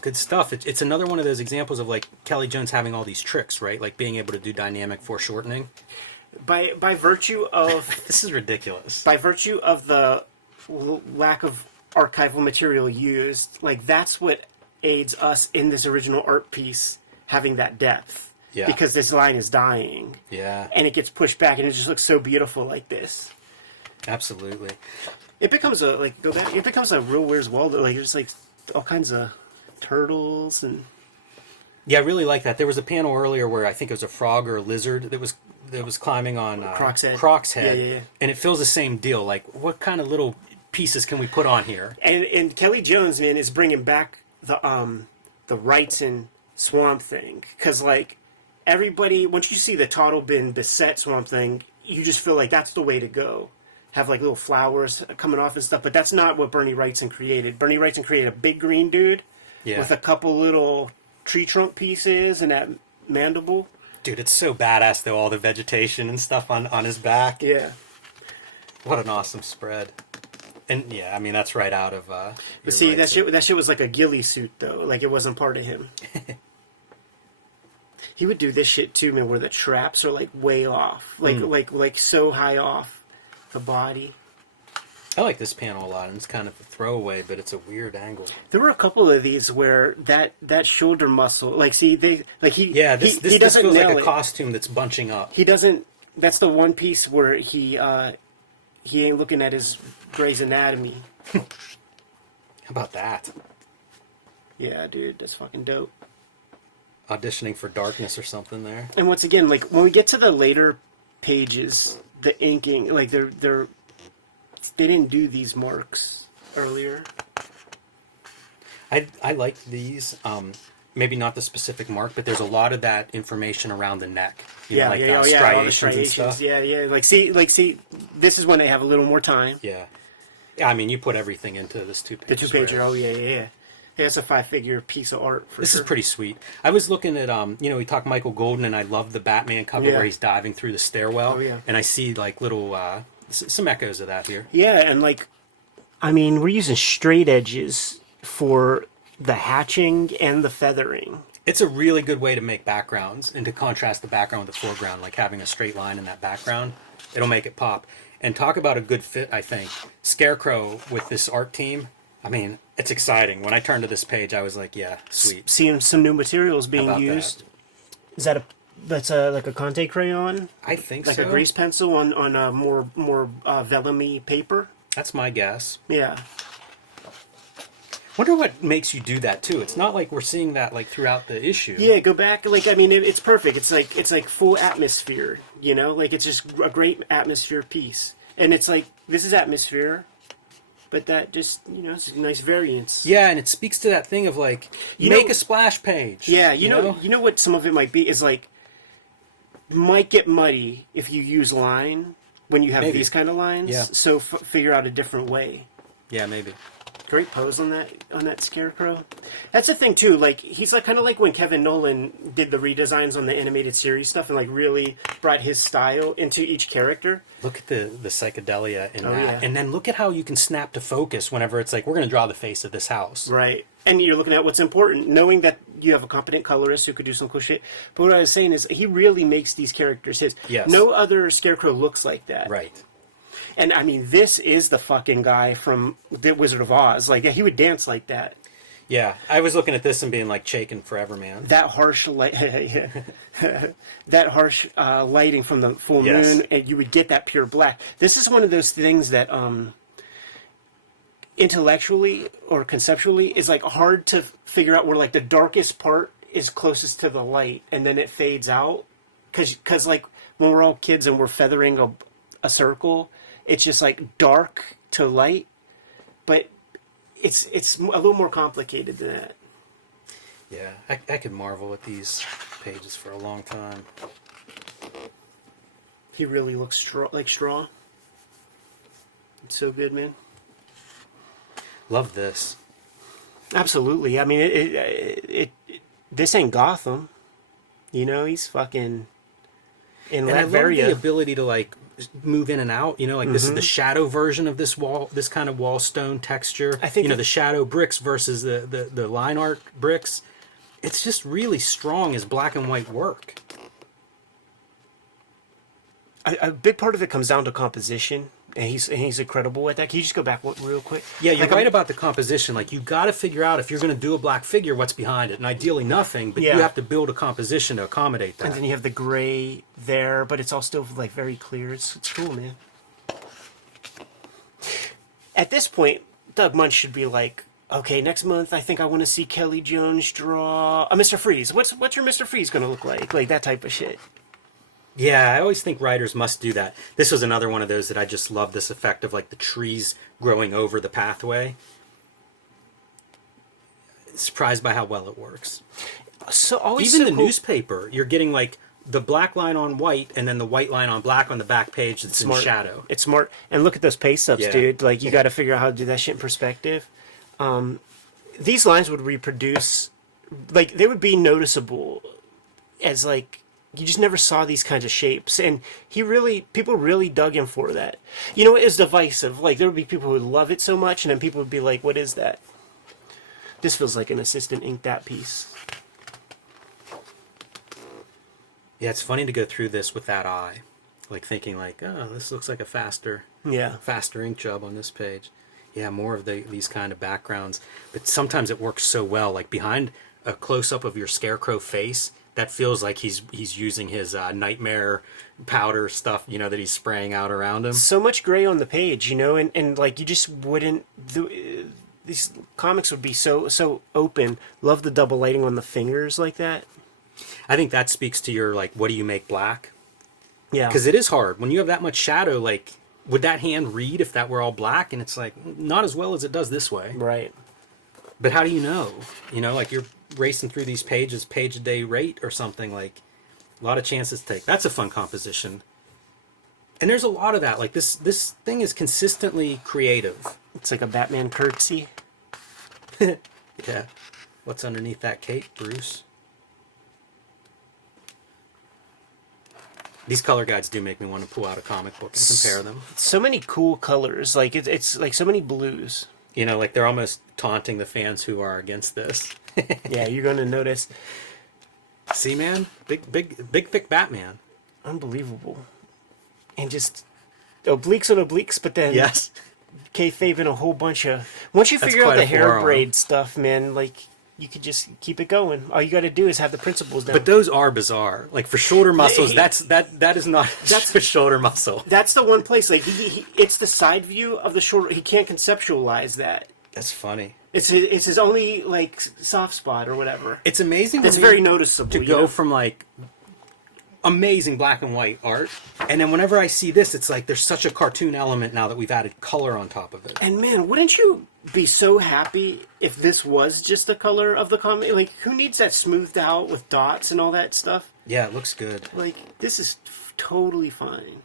good stuff. It's another one of those examples of like Kelley Jones having all these tricks, right? Like being able to do dynamic foreshortening. By virtue of This is ridiculous. by virtue of the lack of archival material used, like that's what aids us in this original art piece having that depth. Yeah. Because this line is dying. Yeah. And it gets pushed back, and it just looks so beautiful like this. Absolutely. It becomes a It becomes a real Where's Waldo. Like there's like all kinds of turtles and. Yeah, I really like that. There was a panel earlier where I think it was a frog or a lizard that was climbing on Croc's head. Yeah. And it feels the same deal. Like, what kind of little pieces can we put on here? And Kelley Jones, man, is bringing back the Wrightson Swamp Thing, because like everybody, once you see the Toddle Bin beset Swamp Thing, you just feel like that's the way to go. Have like little flowers coming off and stuff, but that's not what Bernie Wrightson created. Bernie Wrightson created a big green dude with a couple little tree trunk pieces and that mandible. Dude, it's so badass though, all the vegetation and stuff on his back. Yeah. What an awesome spread. And yeah, I mean that's right out of But see, that shit was like a ghillie suit though. Like it wasn't part of him. He would do this shit too, man, where the traps are like way off. Like so high off the body. I like this panel a lot, and it's kind of a throwaway, but it's a weird angle. There were a couple of these where that shoulder muscle, like, see, this he doesn't feels nail like a it. costume that's bunching up. He doesn't. That's the one piece where he ain't looking at his Grey's Anatomy. How about that? Yeah, dude, that's fucking dope. Auditioning for Darkness or something there. And once again, like when we get to the later pages, the inking, like they didn't do these marks earlier. I like these. Maybe not the specific mark, but there's a lot of that information around the neck. Yeah, all the striations and stuff. Yeah. Like see, this is when they have a little more time. Yeah. I mean, you put everything into this two-pager. The two-pager. Oh yeah. That's a 5-figure piece of art for This sure. is pretty sweet. I was looking at, we talked Michael Golden, and I love the Batman cover where he's diving through the stairwell. Oh, yeah. And I see, like, little, some echoes of that here. Yeah, and, like, I mean, we're using straight edges for the hatching and the feathering. It's a really good way to make backgrounds and to contrast the background with the foreground, like having a straight line in that background. It'll make it pop. And talk about a good fit, I think. Scarecrow with this art team, I mean, it's exciting. When I turned to this page, I was like, yeah, sweet. Seeing some new materials being How about used. That? That's like a Conte crayon? I think like so. Like a grease pencil on a more vellum-y paper? That's my guess. Yeah. Wonder what makes you do that too. It's not like we're seeing that like throughout the issue. Yeah, go back. Like I mean, it's perfect. It's like full atmosphere. You know, like it's just a great atmosphere piece. And it's like this is atmosphere, but that just it's a nice variance. Yeah, and it speaks to that thing of like make a splash page. Yeah, you know what some of it might be is like might get muddy if you use line when you have these kind of lines. Yeah. So figure out a different way. Yeah, maybe. Great pose on that Scarecrow. That's the thing too. Like he's like kind of like when Kevin Nolan did the redesigns on the animated series stuff and like really brought his style into each character. Look at the psychedelia in that, yeah. and then look at how you can snap to focus whenever it's like we're going to draw the face of this house. Right, and you're looking at what's important, knowing that you have a competent colorist who could do some cool shit. But what I was saying is he really makes these characters his. Yes. No other Scarecrow looks like that. Right. And I mean, this is the fucking guy from The Wizard of Oz. Like, he would dance like that. Yeah, I was looking at this and being like, shaken forever, man. That harsh light, that harsh lighting from the full moon, and you would get that pure black. This is one of those things that, intellectually or conceptually, is like hard to figure out where like the darkest part is closest to the light, and then it fades out. Because like when we're all kids and we're feathering a circle. It's just like dark to light, but it's a little more complicated than that. Yeah, I could marvel at these pages for a long time. He really looks like straw. It's so good, man. Love this. Absolutely. I mean, this ain't Gotham. He's fucking. in And I love Latveria. the ability to like move in and out. You know, like this is the shadow version of this wall, this kind of wall stone texture. I think the shadow bricks versus the line art bricks. It's just really strong as black and white work. A big part of it comes down to composition, and he's incredible at that. Can you just go back real quick? Yeah, you're Like, right about the composition. Like, you got to figure out if you're going to do a black figure, what's behind it. And ideally nothing, but Yeah. you have to build a composition to accommodate that. And then you have the gray there, but it's all still like very clear. It's cool, man. At this point, Doug Munch should be like, okay, next month I think I want to see Kelley Jones draw a Mr. Freeze. What's your Mr. Freeze going to look like? Like that type of shit. Yeah, I always think writers must do that. This was another one of those that I just love, this effect of like the trees growing over the pathway. Surprised by how well it works. So always Even so the cool. newspaper, you're getting like the black line on white and then the white line on black on the back page that's Smart. in shadow. It's smart. And look at those paste ups, Yeah. dude. Like, you got to figure out how to do that shit in perspective. These lines would reproduce, like, they would be noticeable as, like, you just never saw these kinds of shapes. And people really dug him for that. You know, it is divisive. Like, there would be people who would love it so much, and then people would be like, what is that? This feels like an assistant inked that piece. Yeah, it's funny to go through this with that eye. Like thinking like, oh, this looks like a faster ink job on this page. Yeah, more of these kind of backgrounds. But sometimes it works so well. Like behind a close-up of your scarecrow face, that feels like he's using his nightmare powder stuff, that he's spraying out around him. So much gray on the page, and like, you just wouldn't... These comics would be so open. Love the double lighting on the fingers like that. I think that speaks to your, like, what do you make black? Yeah. Because it is hard. When you have that much shadow, like, would that hand read if that were all black? And it's like, not as well as it does this way. Right. But how do you know? Like you're racing through these pages, page a day rate or something, like a lot of chances to take. That's a fun composition. And there's a lot of that. Like this thing is consistently creative. It's like a Batman curtsy. Yeah. What's underneath that cape, Bruce? These color guides do make me want to pull out a comic book and compare them. So many cool colors. Like, it's like so many blues. Like they're almost taunting the fans who are against this. Yeah, you're going to notice. See, man? Big, thick Batman. Unbelievable. And just obliques on obliques, but then Yes. Kayfabe and a whole bunch of... Once you That's figure out quite the a hair forearm. braid stuff, man, like, you could just keep it going. All you got to do is have the principles down. But those are bizarre. Like for shoulder muscles, that is not That's- a shoulder muscle. That's the one place, like, it's the side view of the shoulder. He can't conceptualize that. That's funny. It's his only, like, soft spot or whatever. It's amazing. It's to me very noticeable. to you go know? from like amazing black and white art, and then whenever I see this, it's like there's such a cartoon element now that we've added color on top of it. And man, wouldn't you be so happy if this was just the color of the comic? Like, who needs that smoothed out with dots and all that stuff? Yeah, it looks good. Like, this is totally fine.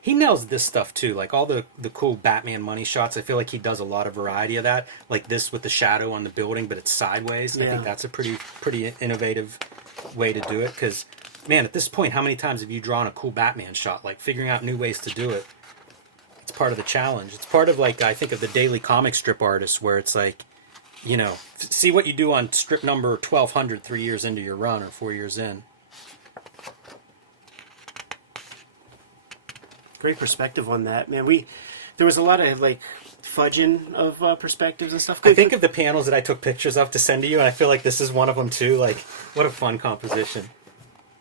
He nails this stuff too, like all the cool Batman money shots. I feel like he does a lot of variety of that, like this with the shadow on the building, but it's sideways. I Yeah. think that's a pretty innovative way to do it. Because, man, at this point, how many times have you drawn a cool Batman shot? Like figuring out new ways to do it. It's part of the challenge. It's part of, like, I think of the daily comic strip artists, where it's like, see what you do on strip number 1200 3 years into your run or 4 years in. Great perspective on that, man. There was a lot of, like, fudging of perspectives and stuff. I think of the panels that I took pictures of to send to you, and I feel like this is one of them too. Like, what a fun composition.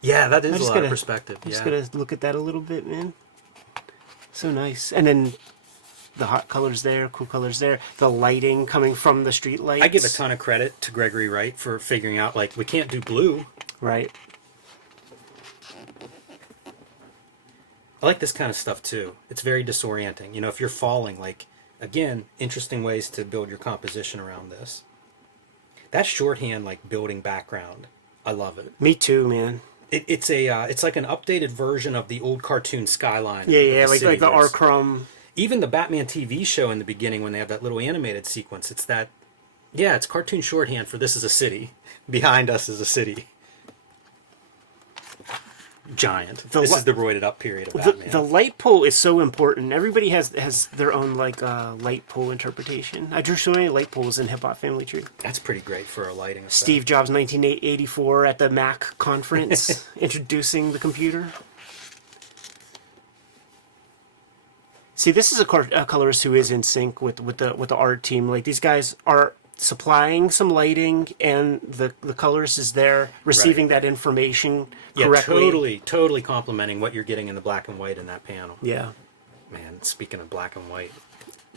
Yeah, that is a lot of perspective. I'm just Yeah. gonna look at that a little bit, man. So nice. And then the hot colors there, cool colors there. The lighting coming from the street lights. I give a ton of credit to Gregory Wright for figuring out, like, we can't do blue. Right. I like this kind of stuff too. It's very disorienting. If you're falling, like, again, interesting ways to build your composition around this. That shorthand, like, building background, I love it. Me too, man. It's like an updated version of the old cartoon skyline. Yeah, of like city. the There's- Arcrum. Even the Batman TV show in the beginning, when they have that little animated sequence, it's that, yeah, it's cartoon shorthand for this is a city. Behind us is a city. giant. This is the roided up period of Batman. The light pole is so important. Everybody has their own like light pole interpretation. I drew so many light poles in Hip Hop Family Tree. That's pretty great for a lighting effect. Steve Jobs, 1984, at the Mac conference, introducing the computer. See, this is a colorist who is in sync with the art team. Like, these guys are supplying some lighting, and the colorist is there receiving that information correctly. Yeah, totally complementing what you're getting in the black and white in that panel. Yeah. Man, speaking of black and white.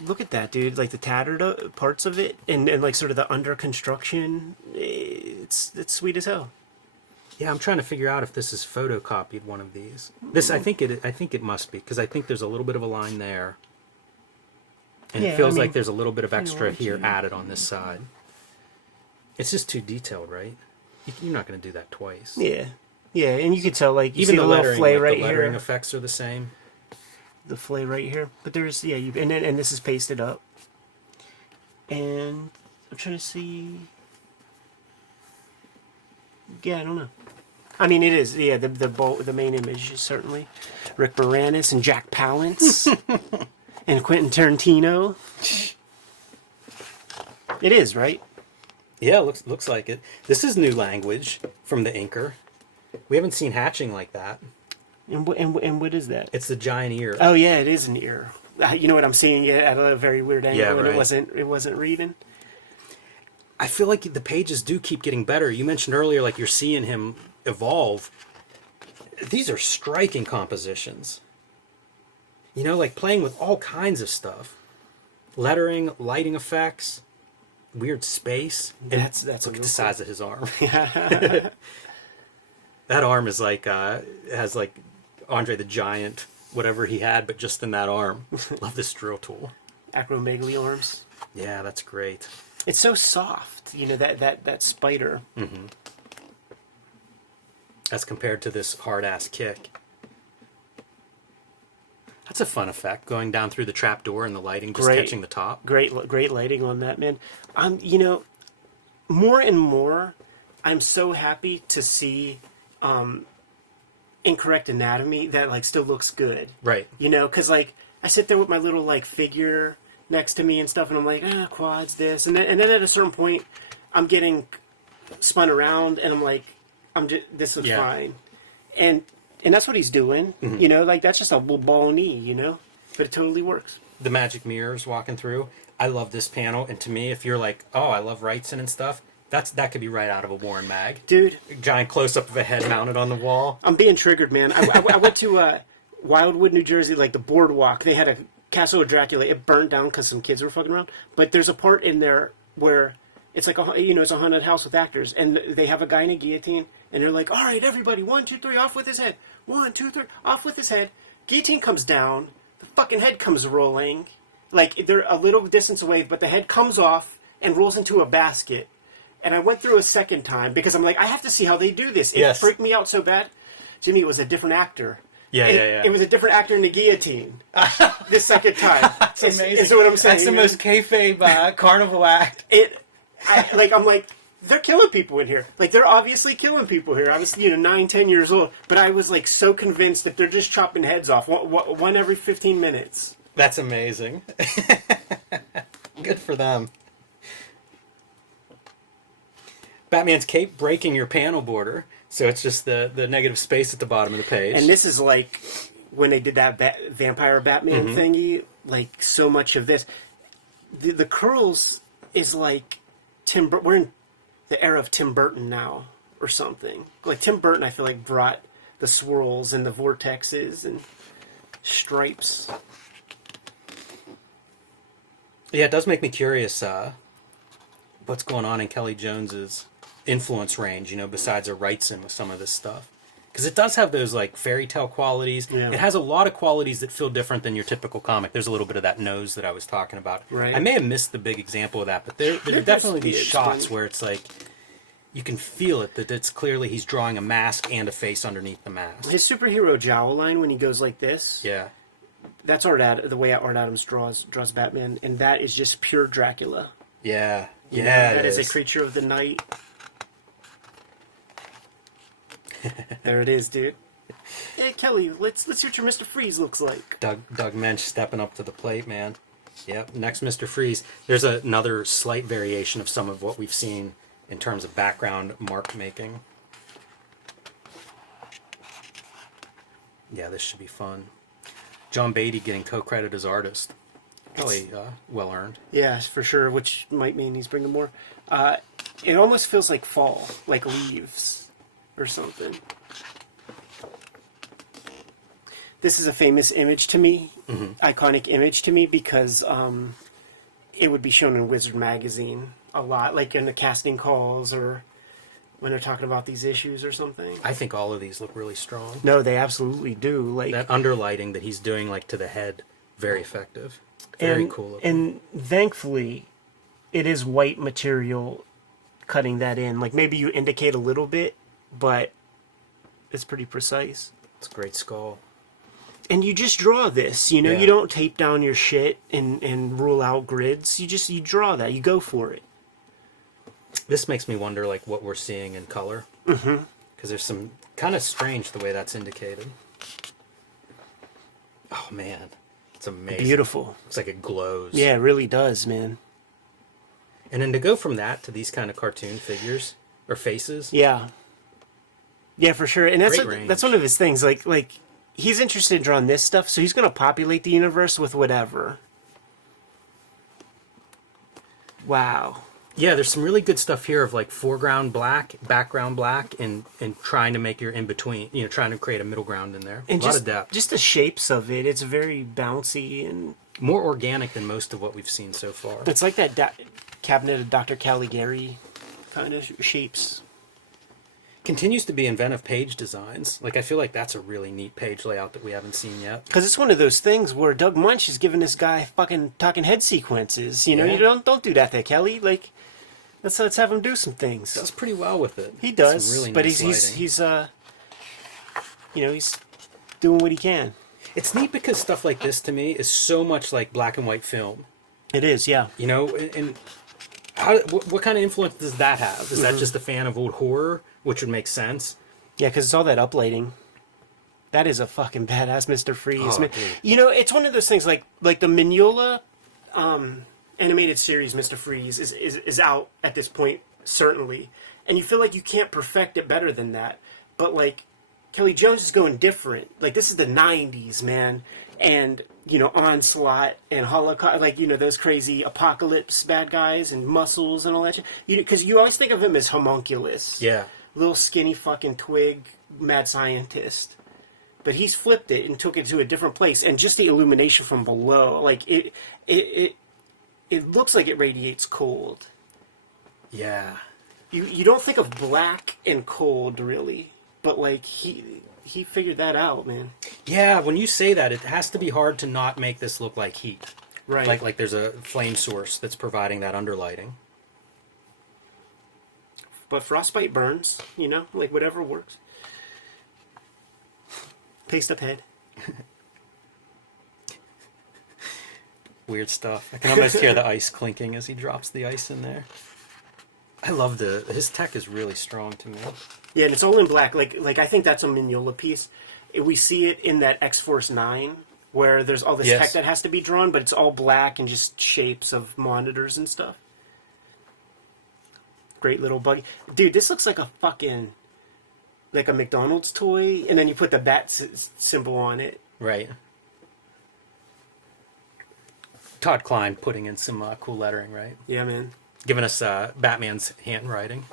Look at that, dude. Like, the tattered parts of it, and like sort of the under construction. It's sweet as hell. Yeah, I'm trying to figure out if this is photocopied one of these. This, I think it must be, because I think there's a little bit of a line there. And it feels like there's a little bit of extra here added on this side. It's just too detailed, right? You're not going to do that twice. Yeah. Yeah, and you can tell, like, you even see the the little lettering, flay like, right the lettering here. effects are the same. The flay right here. But there's, yeah, and this is pasted up. And I'm trying to see. Yeah, I don't know. I mean, it is. Yeah, the main image is certainly Rick Moranis and Jack Palance and Quentin Tarantino. It is, right? Yeah, looks like it. This is new language from the inker. We haven't seen hatching like that. And what is that? It's the giant ear. Oh yeah, it is an ear. You know what? I'm seeing it at a very weird angle, Yeah, and right. it wasn't reading. I feel like the pages do keep getting better. You mentioned earlier, like, you're seeing him evolve. These are striking compositions. You know, like playing with all kinds of stuff. Lettering, lighting effects, weird space. And That's look at the size of his arm. Yeah. That arm is like, has like Andre the Giant, whatever he had, but just in that arm. Love this drill tool. Acromegaly arms. Yeah, that's great. It's so soft, you know, that spider. Mm-hmm. As compared to this hard-ass kick. That's a fun effect, going down through the trap door and the lighting just catching the top. Great lighting on that, man. You know, more and more, I'm so happy to see Incorrect Anatomy that, like, still looks good. Right. You know, because, like, I sit there with my little, like, figure next to me and stuff, and I'm like, quads, this. And then at a certain point, I'm getting spun around, and I'm like, this is fine. And that's what he's doing. Mm-hmm. You know, like, that's just a ball knee, you know? But it totally works. The magic mirrors walking through. I love this panel. And to me, if you're like, oh, I love Wrightson and stuff, that could be right out of a Warren mag. Dude. Giant close-up of a head mounted on the wall. I'm being triggered, man. I went to Wildwood, New Jersey, like the boardwalk. They had a Castle of Dracula. It burnt down because some kids were fucking around. But there's a part in there where it's like, it's a haunted house with actors. And they have a guy in a guillotine. And they're like, all right, everybody, 1, 2, 3, off with his head. 1, 2, 3, off with his head. Guillotine comes down. The fucking head comes rolling. Like, they're a little distance away, but the head comes off and rolls into a basket. And I went through a second time because I'm like, I have to see how they do this. It freaked me out so bad. Jimmy, it was a different actor. Yeah. It was a different actor in the guillotine. This second time. That's amazing. Is what I'm saying. That's the most kayfabe carnival act. I'm like, they're killing people in here. Like, they're obviously killing people here. I was, 9, 10 years old. But I was, like, so convinced that they're just chopping heads off. One every 15 minutes. That's amazing. Good for them. Batman's cape breaking your panel border. So it's just the negative space at the bottom of the page. And this is like when they did that Vampire Batman thingy. Like, so much of this. The curls is like we're in the era of Tim Burton now, or something. Like, Tim Burton, I feel like, brought the swirls and the vortexes and stripes. Yeah, it does make me curious what's going on in Kelly Jones's influence range, besides a Wrightson with some of this stuff. Because it does have those, like, fairy tale qualities. Yeah. It has a lot of qualities that feel different than your typical comic. There's a little bit of that nose that I was talking about. Right. I may have missed the big example of that, but there are definitely these shots where it's like, you can feel it, that it's clearly he's drawing a mask and a face underneath the mask. His superhero jowl line when he goes like this. Yeah. That's the way Art Adams draws Batman, and that is just pure Dracula. Yeah. That is a creature of the night. There it is, dude. Hey, Kelley, let's see what your Mr. Freeze looks like. Doug Mensch stepping up to the plate, man. Yep, next Mr. Freeze. There's another slight variation of some of what we've seen in terms of background mark making. Yeah, this should be fun. John Beatty getting co-credit as artist. Probably well earned. Yeah, for sure, which might mean he's bringing more. It almost feels like fall, like leaves or something. This is a famous image to me, iconic image to me, because it would be shown in Wizard magazine a lot, like in the casting calls or when they're talking about these issues or something. I think all of these look really strong. No, they absolutely do. Like that underlighting that he's doing, like to the head, very effective. Very cool. And thankfully, it is white material cutting that in. Like maybe you indicate a little bit, but it's pretty precise. It's a great skull. And you just draw this, you know, Yeah. you don't tape down your shit and rule out grids. You draw that, you go for it. This makes me wonder, like, what we're seeing in color. Mm-hmm. Because there's some kind of strange the way that's indicated. Oh, man. It's amazing. Beautiful. Looks like it glows. Yeah, it really does, man. And then to go from that to these kind of cartoon figures, or faces. Yeah. Yeah, for sure. And Great that's one of his things. Like he's interested in drawing this stuff, so he's going to populate the universe with whatever. Wow. Yeah, there's some really good stuff here of like foreground black, background black, and trying to make your in between. You know, trying to create a middle ground in there. And a lot of depth. Just the shapes of it. It's very bouncy and More organic than most of what we've seen so far. it's like that cabinet of Dr. Caligari kind of shapes. Continues to be inventive page designs. Like, I feel like that's a really neat page layout that we haven't seen yet. Because it's one of those things where Doug Munch is giving this guy fucking talking head sequences. You know, Yeah. you don't do that there, Kelley. Like, let's have him do some things. Does pretty well with it. He does, Some really but nice he's lighting. you know, he's doing what he can. It's neat because stuff like this to me is so much like black and white film. It is, yeah. You know, and what kind of influence does that have? Is that just a fan of old horror, which would make sense? Yeah, because it's all that uplighting. That is a fucking badass Mr. Freeze. Oh, man. dude. You know, it's one of those things like the Mignola animated series Mr. Freeze is out at this point, certainly. And you feel like you can't perfect it better than that. But, like, Kelley Jones is going different. Like, this is the 90s, man. And, you know, Onslaught and Holocaust, like, you know, those crazy apocalypse bad guys and muscles and all that shit. Because you always think of him as homunculus. Yeah. Little skinny fucking twig mad scientist. But he's flipped it and took it to a different place. And just the illumination from below, like, it looks like it radiates cold. Yeah. You don't think of black and cold, really. But, like, he figured that out, man. Yeah, when you say that, it has to be hard to not make this look like heat. Right. Like there's a flame source that's providing that underlighting. But frostbite burns, you know? Like, whatever works. Paste up head. Weird stuff. I can almost hear the ice clinking as he drops the ice in there. I love his tech is really strong to me. Yeah, and it's all in black. Like I think that's a Mignola piece. We see it in that X-Force 9, where there's all this Yes. tech that has to be drawn, but it's all black and just shapes of monitors and stuff. Great little buggy. Dude, this looks like a fucking... like a McDonald's toy, and then you put the bat symbol on it. Right. Todd Klein putting in some cool lettering, right? Yeah, man. Giving us Batman's handwriting.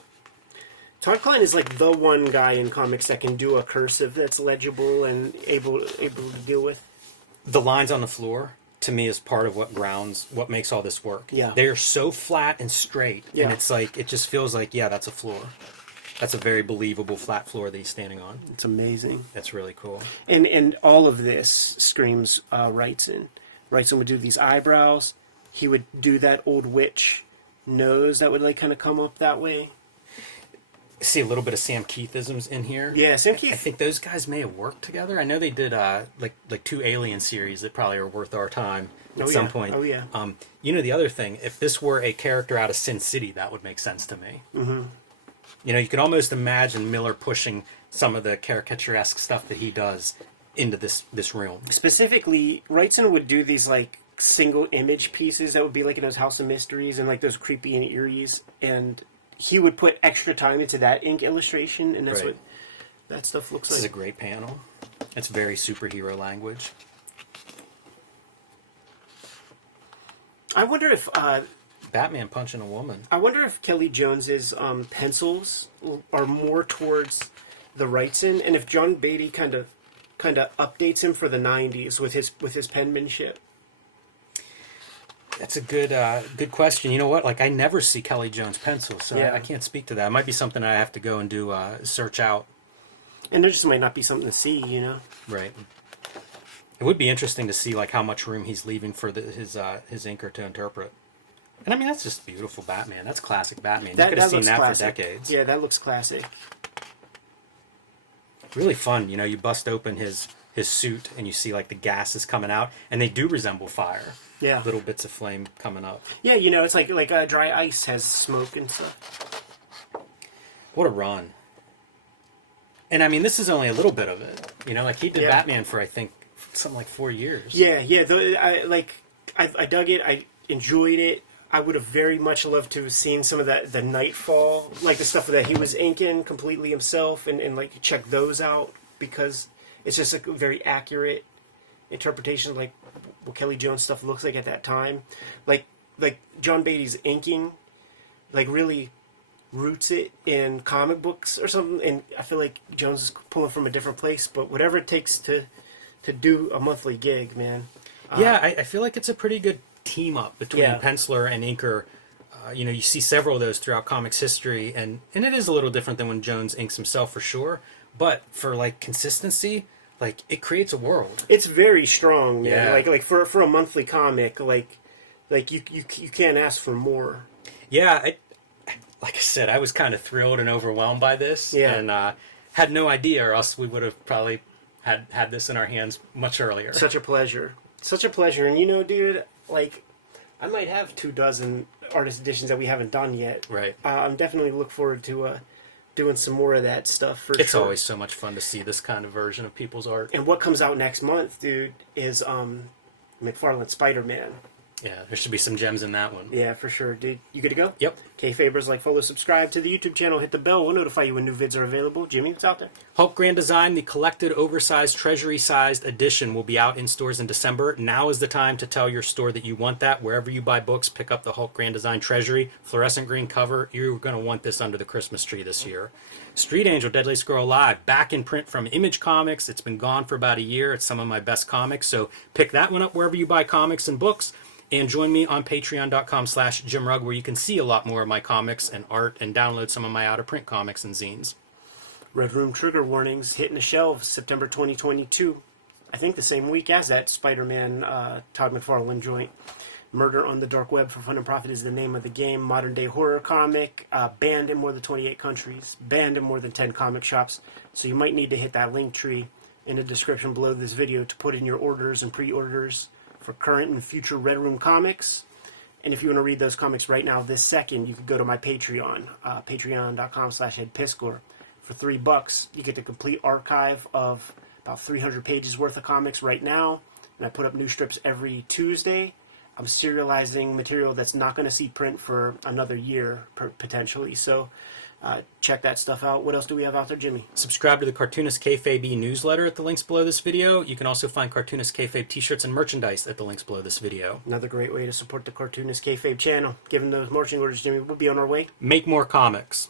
Todd Klein is like the one guy in comics that can do a cursive that's legible and able to deal with. The lines on the floor, to me, is part of what makes all this work. Yeah. They're so flat and straight, Yeah. and it's like, it just feels like, yeah, that's a floor. That's a very believable flat floor that he's standing on. It's amazing. That's really cool. And all of this screams Wrightson. Wrightson would do these eyebrows. He would do that old witch nose that would like kind of come up that way. See a little bit of Sam Keithisms in here. Yeah, Sam I Keith. think those guys may have worked together. I know they did like two Alien series that probably are worth our time at some point. Oh, yeah. You know, the other thing, if this were a character out of Sin City, that would make sense to me. Mm-hmm. You know, you can almost imagine Miller pushing some of the caricaturesque stuff that he does into this realm. Specifically, Wrightson would do these like single image pieces that would be like in those House of Mysteries and like those creepy and eeries, and he would put extra time into that ink illustration, and that's Right. what that stuff looks This is a like. great panel. It's very superhero language. I wonder if Batman punching a woman. Kelley Jones's pencils are more towards the Wrightson, and if John Beatty kind of updates him for the '90s with his penmanship. That's a good question. You know what? Like, I never see Kelley Jones pencils, so Yeah. I can't speak to that. It might be something I have to go and do search out. And there just might not be something to see, you know. Right. It would be interesting to see like how much room he's leaving for his inker to interpret. And I mean, that's just beautiful Batman. That's classic Batman. You could have seen looks that classic. for decades. Yeah, that looks classic. Really fun. You know, you bust open his suit and you see like the gases coming out, and they do resemble fire. Yeah. Little bits of flame coming up. Yeah, you know, it's like dry ice has smoke and stuff. What a run. And I mean, this is only a little bit of it. You know, like he did Yeah. Batman for, I think, something like 4 years. Yeah, yeah. I dug it. I enjoyed it. I would have very much loved to have seen some of the Nightfall, like the stuff that he was inking completely himself, and like check those out, because it's just a very accurate interpretation of like what Kelley Jones stuff looks like at that time. Like John Beatty's inking, like really roots it in comic books or something, and I feel like Jones is pulling from a different place. But whatever it takes to do a monthly gig, man. Yeah, I feel like it's a pretty good team up between Yeah. penciler and inker. You know, you see several of those throughout comics history, and it is a little different than when Jones inks himself for sure. But for like consistency, like it creates a world. It's very strong, man. Yeah. Like for a monthly comic, like you can't ask for more. Yeah, like I said, I was kind of thrilled and overwhelmed by this, Yeah. and had no idea, or else we would have probably had this in our hands much earlier. Such a pleasure. Such a pleasure. And you know, dude, like I might have 24 artist editions that we haven't done yet. Right. I'm definitely look forward to doing some more of that stuff for It's sure. always so much fun to see this kind of version of people's art. And what comes out next month, dude, is McFarlane Spider-Man. Yeah, there should be some gems in that one. Yeah, for sure, dude. You good to go? Yep. Kayfabers, like, follow, subscribe to the YouTube channel, hit the bell. We'll notify you when new vids are available. Jimmy, what's out there? Hulk Grand Design, the collected, oversized, treasury-sized edition will be out in stores in December. Now is the time to tell your store that you want that. Wherever you buy books, pick up the Hulk Grand Design Treasury. Fluorescent green cover. You're going to want this under the Christmas tree this year. Street Angel, Deadliest Girl Alive, back in print from Image Comics. It's been gone for about a year. It's some of my best comics, so pick that one up wherever you buy comics and books. And join me on patreon.com/JimRugg, where you can see a lot more of my comics and art and download some of my out-of-print comics and zines. Red Room Trigger Warnings hitting the shelves September 2022. I think the same week as that Spider-Man Todd McFarlane joint. Murder on the Dark Web for Fun and Profit is the name of the game. Modern day horror comic. Banned in more than 28 countries. Banned in more than 10 comic shops. So you might need to hit that link tree in the description below this video to put in your orders and pre-orders for current and future Red Room comics. And if you want to read those comics right now, this second, you could go to my Patreon, patreon.com/EdPiskor. For $3, you get the complete archive of about 300 pages worth of comics right now. And I put up new strips every Tuesday. I'm serializing material that's not going to see print for another year, potentially. So check that stuff out. What else do we have out there, Jimmy? Subscribe to the Cartoonist Kayfabe newsletter at the links below this video. You can also find Cartoonist Kayfabe t-shirts and merchandise at the links below this video. Another great way to support the Cartoonist Kayfabe channel. Given those marching orders, Jimmy, we'll be on our way. Make more comics.